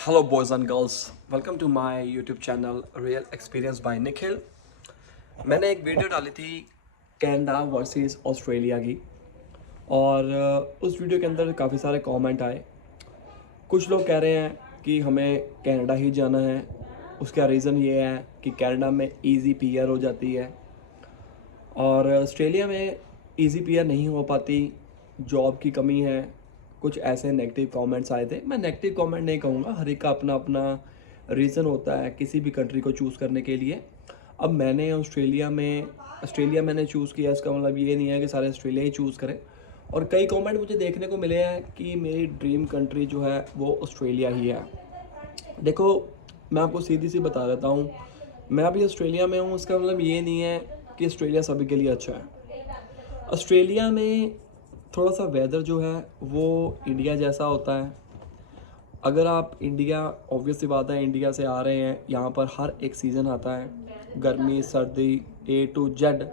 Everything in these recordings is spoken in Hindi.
Hello, boys and girls. Welcome to my YouTube channel Real Experience by Nikhil. मैंने एक वीडियो डाली थी कनाडा वर्सेस ऑस्ट्रेलिया की और उस वीडियो के अंदर काफ़ी सारे कमेंट आए। कुछ लोग कह रहे हैं कि हमें कनाडा ही जाना है। उसका रीज़न ये है कि कनाडा में इजी पीआर हो जाती है और ऑस्ट्रेलिया में इजी पीआर नहीं हो पाती, जॉब की कमी है। कुछ ऐसे नेगेटिव कमेंट्स आए थे। मैं नेगेटिव कमेंट नहीं कहूँगा, हर एक का अपना अपना रीज़न होता है किसी भी कंट्री को चूज़ करने के लिए। अब मैंने ऑस्ट्रेलिया मैंने चूज़ किया, इसका मतलब ये नहीं है कि सारे ऑस्ट्रेलिया ही चूज़ करें। और कई कमेंट मुझे देखने को मिले हैं कि मेरी ड्रीम कंट्री जो है वो ऑस्ट्रेलिया ही है। देखो, मैं आपको सीधी सी बता देता हूँ, मैं अभी ऑस्ट्रेलिया में हूँ, इसका मतलब ये नहीं है कि ऑस्ट्रेलिया सभी के लिए अच्छा है। ऑस्ट्रेलिया में थोड़ा सा वेदर जो है वो इंडिया जैसा होता है। अगर आप इंडिया, ऑब्वियस सी बात है, इंडिया से आ रहे हैं, यहाँ पर हर एक सीज़न आता है, गर्मी सर्दी ए टू जेड,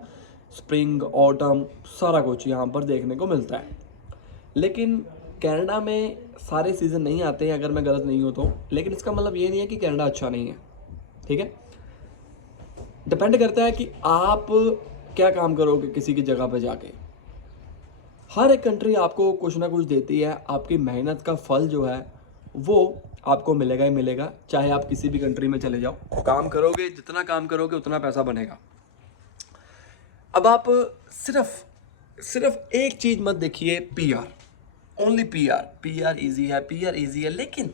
स्प्रिंग ऑटम, सारा कुछ यहाँ पर देखने को मिलता है। लेकिन कनाडा में सारे सीज़न नहीं आते हैं, अगर मैं गलत नहीं हूँ तो। लेकिन इसका मतलब ये नहीं है कि कनाडा अच्छा नहीं है, ठीक है। डिपेंड करता है कि आप क्या काम करोगे किसी की जगह पे जाके। हर एक कंट्री आपको कुछ ना कुछ देती है, आपकी मेहनत का फल जो है वो आपको मिलेगा ही मिलेगा। चाहे आप किसी भी कंट्री में चले जाओ, काम करोगे, जितना काम करोगे उतना पैसा बनेगा। अब आप सिर्फ सिर्फ एक चीज़ मत देखिए, PR, only PR. PR easy है, पीआर इजी है, लेकिन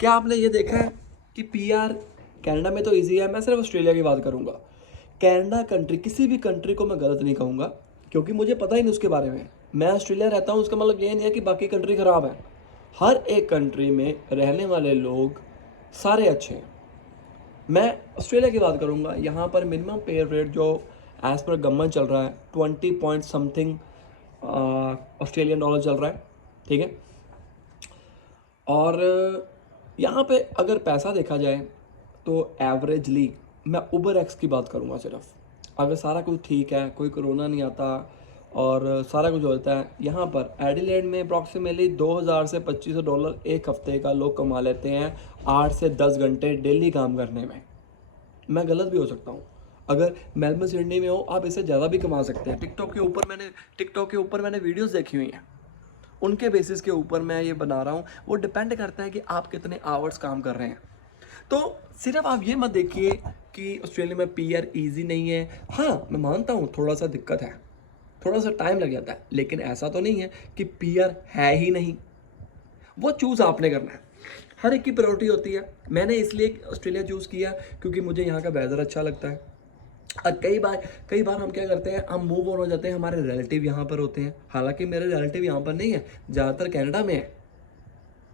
क्या आपने ये देखा है कि पीआर कनाडा में तो इजी है। मैं सिर्फ ऑस्ट्रेलिया की बात करूंगा। कनाडा कंट्री, किसी भी कंट्री को मैं गलत नहीं कहूँगा क्योंकि मुझे पता ही नहीं उसके बारे में। मैं ऑस्ट्रेलिया रहता हूँ, उसका मतलब ये नहीं है कि बाकी कंट्री ख़राब है। हर एक कंट्री में रहने वाले लोग सारे अच्छे हैं। मैं ऑस्ट्रेलिया की बात करूँगा, यहाँ पर मिनिमम पे रेट जो एज़ पर गवर्नमेंट चल रहा है 20 पॉइंट समथिंग ऑस्ट्रेलियन डॉलर चल रहा है, ठीक है। और यहाँ पे अगर पैसा देखा जाए तो एवरेजली, मैं उबर एक्स की बात करूँगा सिर्फ, अगर सारा कुछ ठीक है, कोई कोरोना नहीं आता और सारा कुछ होता है, यहाँ पर एडिलेड में अप्रॉक्सीमेटली 2000 से $2500 एक हफ्ते का लोग कमा लेते हैं 8 से 10 घंटे डेली काम करने में। मैं गलत भी हो सकता हूँ। अगर मेलबर्न सिडनी में हो, आप इससे ज़्यादा भी कमा सकते हैं। टिकटॉक के ऊपर मैंने वीडियोस देखी हुई हैं, उनके बेसिस के ऊपर मैं ये बना रहा हूँ। वो डिपेंड करता है कि आप कितने आवर्स काम कर रहे हैं। तो सिर्फ आप ये मत देखिए कि ऑस्ट्रेलिया में पीआर इजी नहीं है। हाँ, मैं मानता हूँ थोड़ा सा दिक्कत है, थोड़ा सा टाइम लग जाता है, लेकिन ऐसा तो नहीं है कि पीआर है ही नहीं। वो चूज़ आपने करना है, हर एक की प्रायोरिटी होती है। मैंने इसलिए ऑस्ट्रेलिया चूज़ किया क्योंकि मुझे यहाँ का वेदर अच्छा लगता है। और कई बार हम क्या करते हैं, हम मूव ऑन हो जाते हैं, हमारे रिलेटिव यहाँ पर होते हैं। हालांकि मेरे रिलेटिव यहाँ पर नहीं है, ज़्यादातर कनाडा में है,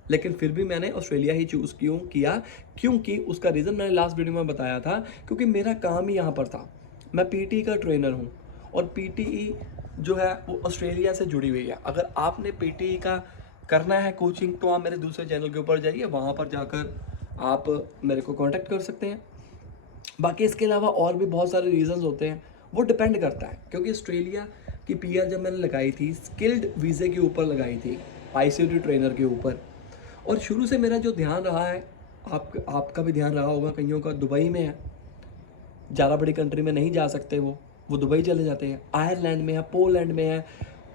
लेकिन फिर भी मैंने ऑस्ट्रेलिया ही चूज़ क्यों किया, क्योंकि उसका रीज़न मैंने लास्ट वीडियो में बताया था, क्योंकि मेरा काम ही यहाँ पर था। मैं पीटी का ट्रेनर हूँ और पीटी जो है वो ऑस्ट्रेलिया से जुड़ी हुई है। अगर आपने पीटी का करना है कोचिंग तो आप मेरे दूसरे चैनल के ऊपर जाइए, वहाँ पर जाकर आप मेरे को कांटेक्ट कर सकते हैं। बाकी इसके अलावा और भी बहुत सारे रीजंस होते हैं, वो डिपेंड करता है। क्योंकि ऑस्ट्रेलिया की पीआर जब मैंने लगाई थी, स्किल्ड वीज़े के ऊपर लगाई थी, आईसीटी ट्रेनर के ऊपर। और शुरू से मेरा जो ध्यान रहा है, आपका भी ध्यान रहा होगा, कईयों का दुबई में है, ज़्यादा बड़ी कंट्री में नहीं जा सकते, वो दुबई चले जाते हैं। आयरलैंड में है, पोलैंड में है,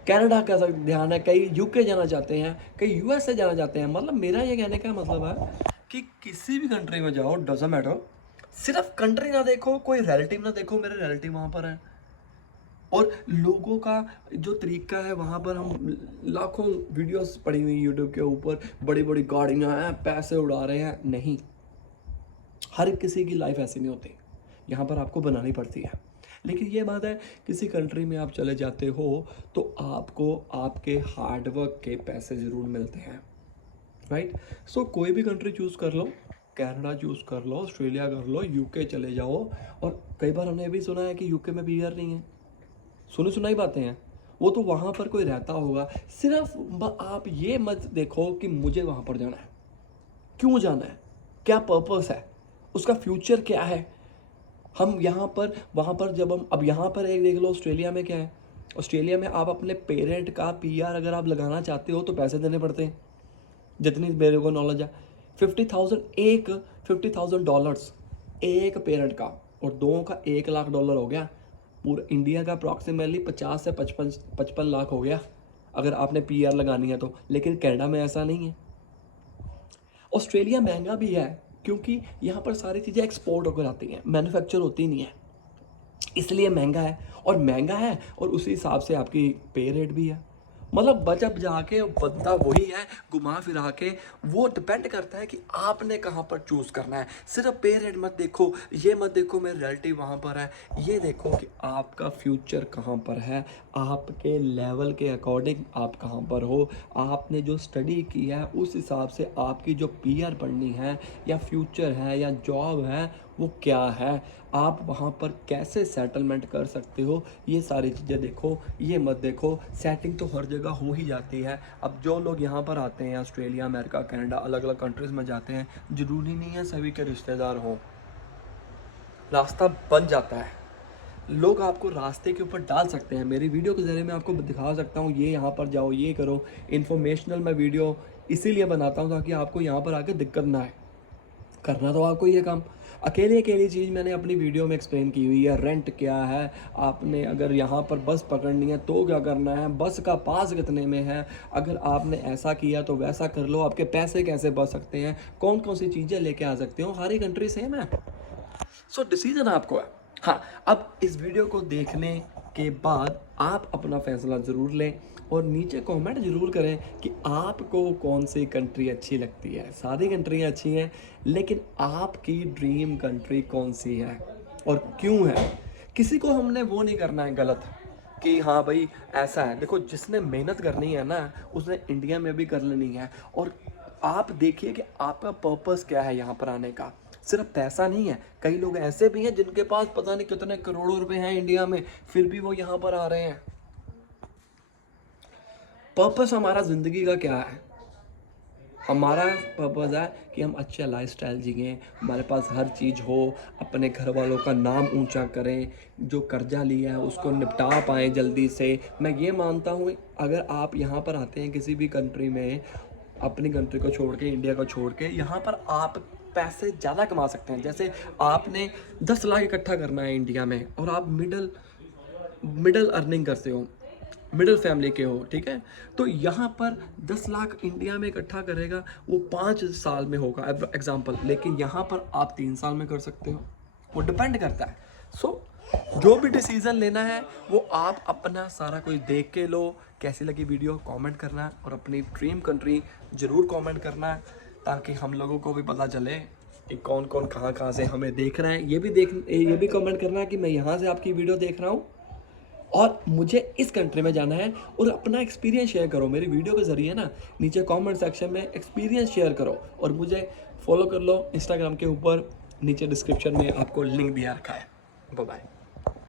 कनाडा का ध्यान है, कई यूके जाना चाहते हैं, कई यूएसए जाना चाहते हैं। मतलब मेरा ये कहने का मतलब है कि किसी भी कंट्री में जाओ, डजेंट मैटर, सिर्फ कंट्री ना देखो, कोई रिलेटिव ना देखो, मेरे रिलेटिव वहाँ पर हैं। और लोगों का जो तरीका है, वहाँ पर हम लाखों वीडियोस पड़ी हुई यूट्यूब के ऊपर, बड़ी बड़ी गाड़ियाँ हैं, पैसे उड़ा रहे हैं। नहीं, हर किसी की लाइफ ऐसी नहीं होती, यहाँ पर आपको बनानी पड़ती है। लेकिन ये बात है, किसी कंट्री में आप चले जाते हो तो आपको आपके हार्डवर्क के पैसे ज़रूर मिलते हैं, राइट। सो कोई भी कंट्री चूज़ कर लो, कनाडा चूज़ कर लो, ऑस्ट्रेलिया कर लो, यूके चले जाओ। और कई बार हमने ये भी सुना है कि यूके में पीआर नहीं है, सुनी सुनाई बातें हैं। वो तो वहाँ पर कोई रहता होगा। सिर्फ आप ये मत देखो कि मुझे वहाँ पर जाना है, क्यों जाना है, क्या पर्पस है, उसका फ्यूचर क्या है। हम यहाँ पर वहाँ पर जब हम, अब यहाँ पर एक देख लो, ऑस्ट्रेलिया में क्या है, ऑस्ट्रेलिया में आप अपने पेरेंट का पीआर अगर आप लगाना चाहते हो तो पैसे देने पड़ते हैं, जितनी मेरे को नॉलेज है। $50,000 एक पेरेंट का, और दो का $1 लाख हो गया। पूरा इंडिया का अप्रॉक्सीमेटली 50 से 55 लाख हो गया अगर आपने पीआर लगानी है तो। लेकिन कनाडा में ऐसा नहीं है। ऑस्ट्रेलिया महंगा भी है क्योंकि यहाँ पर सारी चीज़ें एक्सपोर्ट होकर आती हैं, मैन्युफैक्चर होती नहीं है, इसलिए महंगा है। और उसी हिसाब से आपकी पे रेट भी है। मतलब बजट जाके बंदा वही है, घुमा फिरा के। वो डिपेंड करता है कि आपने कहाँ पर चूज़ करना है। सिर्फ पे रेट मत देखो, ये मत देखो मेरे रिलेटिव वहाँ पर है, ये देखो कि आपका फ्यूचर कहाँ पर है, आपके लेवल के अकॉर्डिंग आप कहाँ पर हो, आपने जो स्टडी की है उस हिसाब से आपकी जो पीआर पढ़नी है या फ्यूचर है या जॉब है वो क्या है, आप वहाँ पर कैसे सेटलमेंट कर सकते हो, ये सारी चीज़ें देखो। ये मत देखो सेटिंग तो हर जगह हो ही जाती है। अब जो लोग यहाँ पर आते हैं ऑस्ट्रेलिया, अमेरिका, कनाडा, अलग अलग कंट्रीज़ में जाते हैं, ज़रूरी नहीं है सभी के रिश्तेदार हों, रास्ता बन जाता है। लोग आपको रास्ते के ऊपर डाल सकते हैं। मेरी वीडियो के ज़रिए मैं आपको दिखा सकता हूँ, ये यहाँ पर जाओ, ये करो। इन्फॉर्मेशनल मैं वीडियो इसीलिए बनाता हूँ ताकि आपको यहाँ पर आके दिक्कत ना आए। करना तो आपको ये काम अकेली चीज़ मैंने अपनी वीडियो में एक्सप्लेन की हुई है। रेंट क्या है, आपने अगर यहाँ पर बस पकड़नी है तो क्या करना है, बस का पास कितने में है, अगर आपने ऐसा किया तो वैसा कर लो, आपके पैसे कैसे बच सकते हैं, कौन कौन सी चीज़ें लेके आ सकते हो। हर एक कंट्री सेम है, सो डिसीजन आपको है। हाँ, अब इस वीडियो को देखने के बाद आप अपना फैसला ज़रूर लें और नीचे कमेंट ज़रूर करें कि आपको कौन सी कंट्री अच्छी लगती है। सारी कंट्रियाँ अच्छी हैं, लेकिन आपकी ड्रीम कंट्री कौन सी है और क्यों है। किसी को हमने वो नहीं करना है गलत कि हाँ भाई ऐसा है। देखो, जिसने मेहनत करनी है ना, उसने इंडिया में भी कर लेनी है। और आप देखिए कि आपका पर्पस क्या है यहाँ पर आने का। सिर्फ पैसा नहीं है, कई लोग ऐसे भी हैं जिनके पास पता नहीं कितने करोड़ों रुपए हैं इंडिया में, फिर भी वो यहाँ पर आ रहे हैं। पर्पस हमारा ज़िंदगी का क्या है? हमारा पर्पस है कि हम अच्छा लाइफस्टाइल जिएं, हमारे पास हर चीज़ हो, अपने घर वालों का नाम ऊंचा करें, जो कर्जा लिया है उसको निपटा पाएँ जल्दी से। मैं ये मानता हूँ अगर आप यहाँ पर आते हैं किसी भी कंट्री में, अपनी कंट्री को छोड़ के, इंडिया को छोड़ के, यहाँ पर आप पैसे ज़्यादा कमा सकते हैं। जैसे आपने 10 लाख इकट्ठा करना है इंडिया में और आप मिडल अर्निंग करते हो, मिडिल फैमिली के हो, ठीक है, तो यहाँ पर 10 लाख इंडिया में इकट्ठा करेगा वो 5 साल में होगा एग्जाम्पल, लेकिन यहाँ पर आप 3 साल में कर सकते हो। वो डिपेंड करता है। सो जो भी डिसीज़न लेना है वो आप अपना सारा कुछ देख के लो। कैसी लगी वीडियो कमेंट करना, और अपनी ड्रीम कंट्री ज़रूर कमेंट करना, ताकि हम लोगों को भी पता चले कि कौन कौन कहाँ से हमें देख रहा है। ये भी कमेंट करना कि मैं यहाँ से आपकी वीडियो देख रहा हूँ और मुझे इस कंट्री में जाना है, और अपना एक्सपीरियंस शेयर करो मेरी वीडियो के ज़रिए ना। नीचे कमेंट सेक्शन में एक्सपीरियंस शेयर करो, और मुझे फॉलो कर लो इंस्टाग्राम के ऊपर, नीचे डिस्क्रिप्शन में आपको लिंक दिया रखा है। Bye bye.